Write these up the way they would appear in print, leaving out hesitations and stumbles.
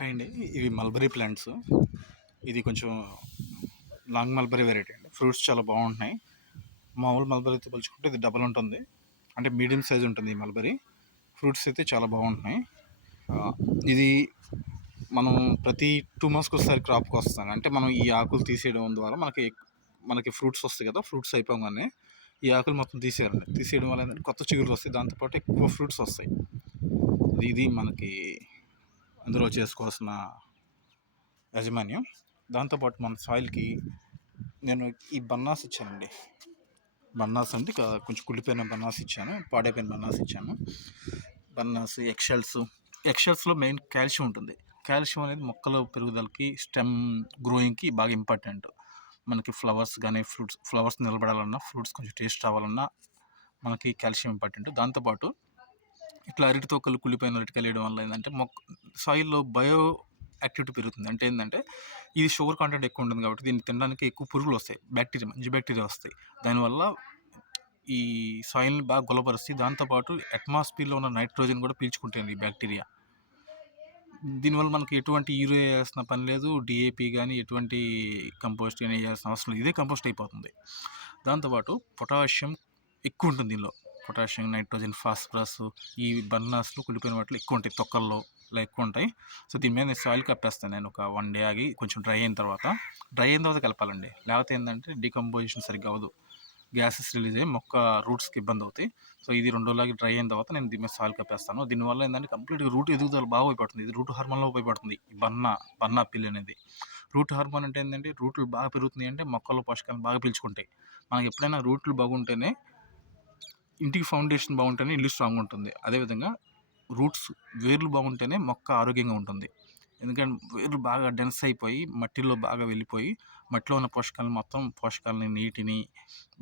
Hi అండి. ఇవి mulberry plants. ఇది కొంచెం లాంగ్ మల్బరీ వెరైటీ అండి. ఫ్రూట్స్ చాలా బాగుంటున్నాయి. మామూలు మల్బరీతో పోల్చుకుంటే ఇది డబల్ ఉంటుంది. అంటే మీడియం సైజ్ ఉంటుంది ఈ మల్బరీ. ఫ్రూట్స్ అయితే చాలా బాగుంటున్నాయి. ఇది మనం ప్రతి 2 monthsకి ఒకసారి క్రాప్కి వస్తాను. అంటే మనం ఈ ఆకులు తీసేయడం ద్వారా మనకి ఫ్రూట్స్ వస్తాయి కదా. ఫ్రూట్స్ అయిపోగానే ఈ ఆకులు మొత్తం తీసేయాలండి. తీసేయడం వల్ల ఏంటంటే కొత్త చిగురులు వస్తాయి. దాంతోపాటు ఎక్కువ ఫ్రూట్స్ వస్తాయి. ఇది మనకి అందులో చేసుకోవాల్సిన యాజమాన్యం. దాంతోపాటు మన సాయిల్కి నేను ఈ బన్నాస్ ఇచ్చానండి. బన్నాస్ అంటే కొంచెం కుళ్ళిపోయిన బన్నాస్ ఇచ్చాను, పాడైపోయిన బన్నాస్ ఇచ్చాను. బన్నాస్, ఎక్షల్స్లో మెయిన్ కాల్షియం ఉంటుంది. కాల్షియం అనేది మొక్కల పెరుగుదలకి, స్టెమ్ గ్రోయింగ్కి బాగా ఇంపార్టెంట్. మనకి ఫ్లవర్స్ కానీ ఫ్లవర్స్ నిలబడాలన్నా, ఫ్రూట్స్ కొంచెం టేస్ట్ రావాలన్నా మనకి కాల్షియం ఇంపార్టెంట్. దాంతోపాటు ఇట్లా అరటి తొక్కలు కుళ్ళిపోయిన అరటికాయలు వేయడం వల్ల ఏంటంటే సాయిల్లో బయో యాక్టివిటీ పెరుగుతుంది. అంటే ఏంటంటే ఇది షుగర్ కంటెంట్ ఎక్కువ ఉంటుంది కాబట్టి దీన్ని తినడానికి ఎక్కువ పురుగులు వస్తాయి, మంచి బ్యాక్టీరియా వస్తాయి. దానివల్ల ఈ సాయిల్ని బాగా గులపరుస్తాయి. దాంతోపాటు అట్మాస్ఫియర్లో ఉన్న నైట్రోజన్ కూడా పీల్చుకుంటుంది ఈ బ్యాక్టీరియా. దీనివల్ల మనకి ఎటువంటి యూరియా వేయాల్సిన పని లేదు, డిఏపి కానీ ఎటువంటి కంపోస్ట్ కానీ వేయాల్సిన అవసరం లేదు. ఇదే కంపోస్ట్ అయిపోతుంది. దాంతోపాటు పొటాషియం ఎక్కువ ఉంటుంది దీనిలో. పొటాషియం, నైట్రోజన్, ఫాస్ఫరస్ ఈ బన్నాస్లో కుళ్ళిపోయిన వాటిలో ఎక్కువ ఉంటాయి, తొక్కల్లో ఇలా ఎక్కువ ఉంటాయి. సో దీని మీద నేను సాయిల్ కప్పేస్తాను. నేను ఒక 1 day ఆగి కొంచెం డ్రై అయిన తర్వాత కలపాలండి. లేకపోతే ఏంటంటే డీకంపోజిషన్ సరిగ్గా అవ్వదు, గ్యాసెస్ రిలీజ్ అయ్యి మొక్క రూట్స్కి ఇబ్బంది అవుతాయి. సో ఇది 2 రోజులకి డ్రై అయిన తర్వాత నేను దీని మీద సాయిల్ కప్పేస్తాను. దీనివల్ల ఏంటంటే కంప్లీట్గా రూట్ ఎదుగుదల బాగా ఉపయోగపడుతుంది. ఇది రూట్ హార్మోన్లో ఉపయోగపడుతుంది ఈ బన్నా పిల్ అనేది. రూట్ హార్మోన్ అంటే ఏంటంటే రూట్లు బాగా పెరుగుతున్నాయి అంటే మొక్కల పోషకాలు బాగా పీల్చుకుంటాయి. మనకి ఎప్పుడైనా రూట్లు బాగుంటేనే ఇంటికి ఫౌండేషన్ బాగుంటేనే ఇల్లు స్ట్రాంగ్ ఉంటుంది. అదేవిధంగా వేర్లు బాగుంటేనే మొక్క ఆరోగ్యంగా ఉంటుంది. ఎందుకంటే వేర్లు బాగా డెన్స్ అయిపోయి మట్టిలో బాగా వెళ్ళిపోయి మట్టిలో ఉన్న పోషకాలని నీటిని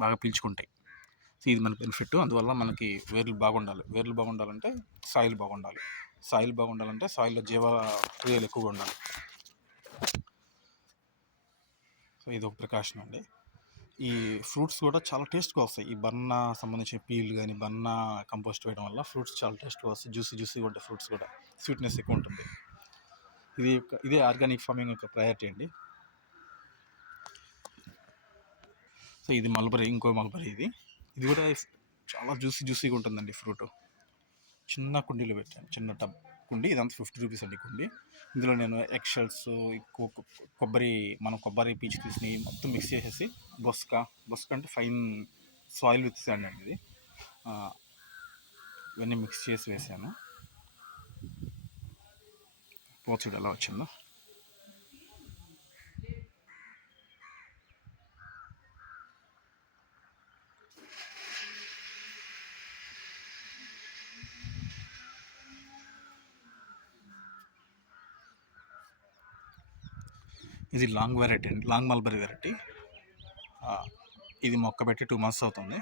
బాగా పీల్చుకుంటాయి. సో ఇది మన బెనిఫిట్. అందువల్ల మనకి వేర్లు బాగుండాలంటే సాయిల్ బాగుండాలి. సాయిల్ బాగుండాలంటే సాయిల్లో జీవక్రియలు ఎక్కువగా ఉండాలి. సో ఇది ఒక ప్రికాషన్ అండి. ఈ ఫ్రూట్స్ కూడా చాలా టేస్ట్గా వస్తాయి. ఈ బన్నా సంబంధించిన పీల్ కానీ బన్నా కంపోస్ట్ వేయడం వల్ల ఫ్రూట్స్ చాలా టేస్ట్గా వస్తాయి. జ్యూసీగా ఉంటాయి. ఫ్రూట్స్ కూడా స్వీట్నెస్ ఎక్కువ ఉంటుంది. ఇదే ఆర్గానిక్ ఫార్మింగ్ యొక్క ప్రయారిటీ అండి. సో ఇది ఇంకో మల్బరీ. ఇది కూడా చాలా జ్యూసీగా ఉంటుందండి. ఫ్రూట్ చిన్న కుండీలో పెట్టాను, చిన్న టబ్ కుండీ. ఇదంతా 50 రూపీస్ అండి కుండీ. ఇందులో నేను ఎక్షల్స్, కొబ్బరి పీచు తీసి మొత్తం మిక్స్ చేసేసి బొస్క అంటే ఫైన్ సాయిల్ విత్ శాండ్ అండి. ఇది ఇవన్నీ మిక్స్ చేసి వేసాను. పోచుడు ఎలా వచ్చిందో. ఇది లాంగ్ మల్బరీ వెరైటీ. ఇది మొక్క పెట్టి 2 months అవుతుంది.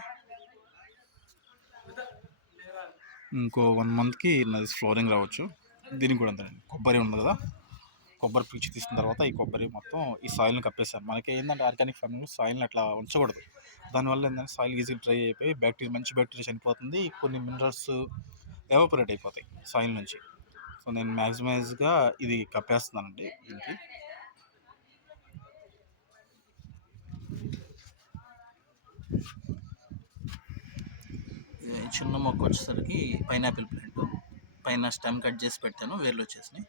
ఇంకో 1 monthకి నాది ఫ్లోరింగ్ రావచ్చు. దీనికి కూడా అంతే. కొబ్బరి ఉంది కదా, కొబ్బరి పీచు తీసిన తర్వాత ఈ కొబ్బరి మొత్తం ఈ సాయిల్ని కప్పేసాను. మనకి ఏంటంటే ఆర్గానిక్ ఫార్మింగ్లో సాయిల్ని అట్లా ఉంచకూడదు. దానివల్ల ఏంటంటే సాయిల్ ఈజీ డ్రై అయిపోయి మంచి బ్యాక్టీరియా చనిపోతుంది. కొన్ని మినరల్స్ ఎవాపరేట్ అయిపోతాయి సాయిల్ నుంచి. సో నేను మ్యాక్సిమైజ్గా ఇది కప్పేస్తున్నానండి. దీనికి చిన్న మొక్క వచ్చేసరికి పైనాపిల్ ప్లాంట్. పైన స్టెమ్ కట్ చేసి పెట్టాను, వేర్లు వచ్చేసినాయి.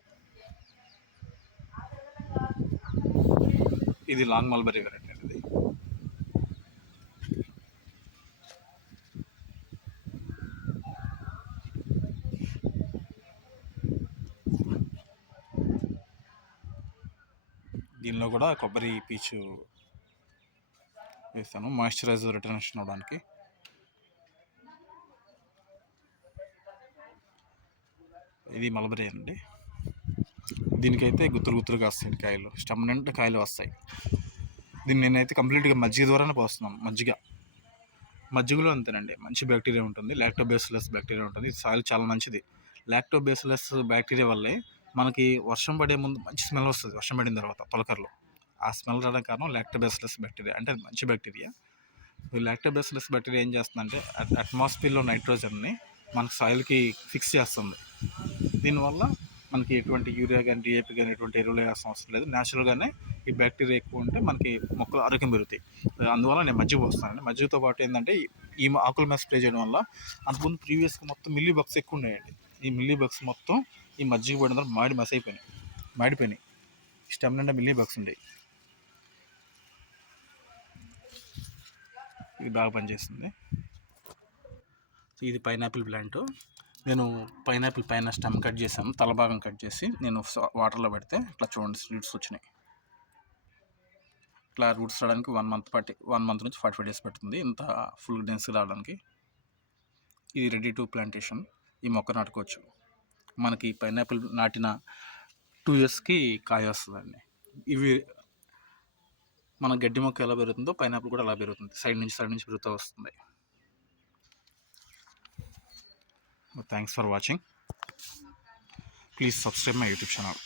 ఇది లాంగ్ మల్బరీ వెరైటీ అండి. దీనిలో కూడా కొబ్బరి పీచు వేస్తాను, మాయిశ్చరైజర్ రిటర్నేషన్ అవడానికి. ఇది మల్బరీ అండి. దీనికైతే గుత్తులుగా వస్తాయి కాయలు, స్టెమ్ నిండా కాయలు వస్తాయి. దీన్ని నేనైతే కంప్లీట్గా మజ్జిగ ద్వారానే పోస్తున్నాను. మజ్జిగలో అంతేనండి, మంచి బ్యాక్టీరియా ఉంటుంది, లాక్టోబాసిల్లస్ బ్యాక్టీరియా ఉంటుంది. సాయిల్ చాలా మంచిది. లాక్టోబాసిల్లస్ బ్యాక్టీరియా వల్లే మనకి వర్షం పడే ముందు మంచి స్మెల్ వస్తుంది. వర్షం పడిన తర్వాత తొలకరలో ఆ స్మెల్ రావడానికి కారణం లాక్టోబాసిల్లస్ బ్యాక్టీరియా. అంటే అది మంచి బ్యాక్టీరియా. ఈ లాక్టోబాసిల్లస్ బ్యాక్టీరియా ఏం చేస్తుందంటే అట్మాస్ఫియర్లో నైట్రోజన్ని మనకు సాయిల్కి ఫిక్స్ చేస్తుంది. దీనివల్ల మనకి ఎటువంటి యూరియా కానీ డిఏపి కానీ ఎటువంటి ఎరువులు వేయాల్సిన అవసరం లేదు. న్యాచురల్గానే ఈ బ్యాక్టీరియా ఎక్కువ ఉంటే మనకి మొక్కలు ఆరోగ్యం పెరుగుతాయి. అందువల్ల నేను మజ్జిగ పోస్తానండి. మజ్జిగతో పాటు ఏంటంటే ఈ ఆకుల మీద స్ప్రే చేయడం వల్ల అంతకుముందు ప్రీవియస్గా మొత్తం మిల్లీ బగ్స్ ఎక్కువ ఉన్నాయండి. ఈ మిల్లీ బగ్స్ మొత్తం ఈ మజ్జిగ పడిన తర్వాత మాడిపోయినాయి. స్టెమ్ నిండా మిల్లీ బగ్స్ ఉండేవి. ఇది బాగా పనిచేస్తుంది. ఇది పైనాపిల్ ప్లాంట్. నేను పైనాపిల్ పైన స్టెమ్ కట్ చేశాను, తల భాగం కట్ చేసి నేను వాటర్లో పెడితే ఇట్లా చూడండి రూట్స్ వచ్చినాయి. ఇట్లా రూట్స్ రావడానికి 1 మంత్ నుంచి 45 days పడుతుంది ఇంత ఫుల్ డెన్స్ రావడానికి. ఇది రెడీ టు ప్లాంటేషన్. ఈ మొక్క నాటుకోవచ్చు. మనకి పైనాపిల్ నాటిన 2 yearsకి కాయ వస్తుందండి. ఇవి మన గడ్డి మొక్క ఎలా పెరుగుతుందో పైనాపిల్ కూడా అలా పెరుగుతుంది. సైడ్ నుంచి పెరుగుతూ వస్తుంది. Thanks for watching. Please subscribe my YouTube channel.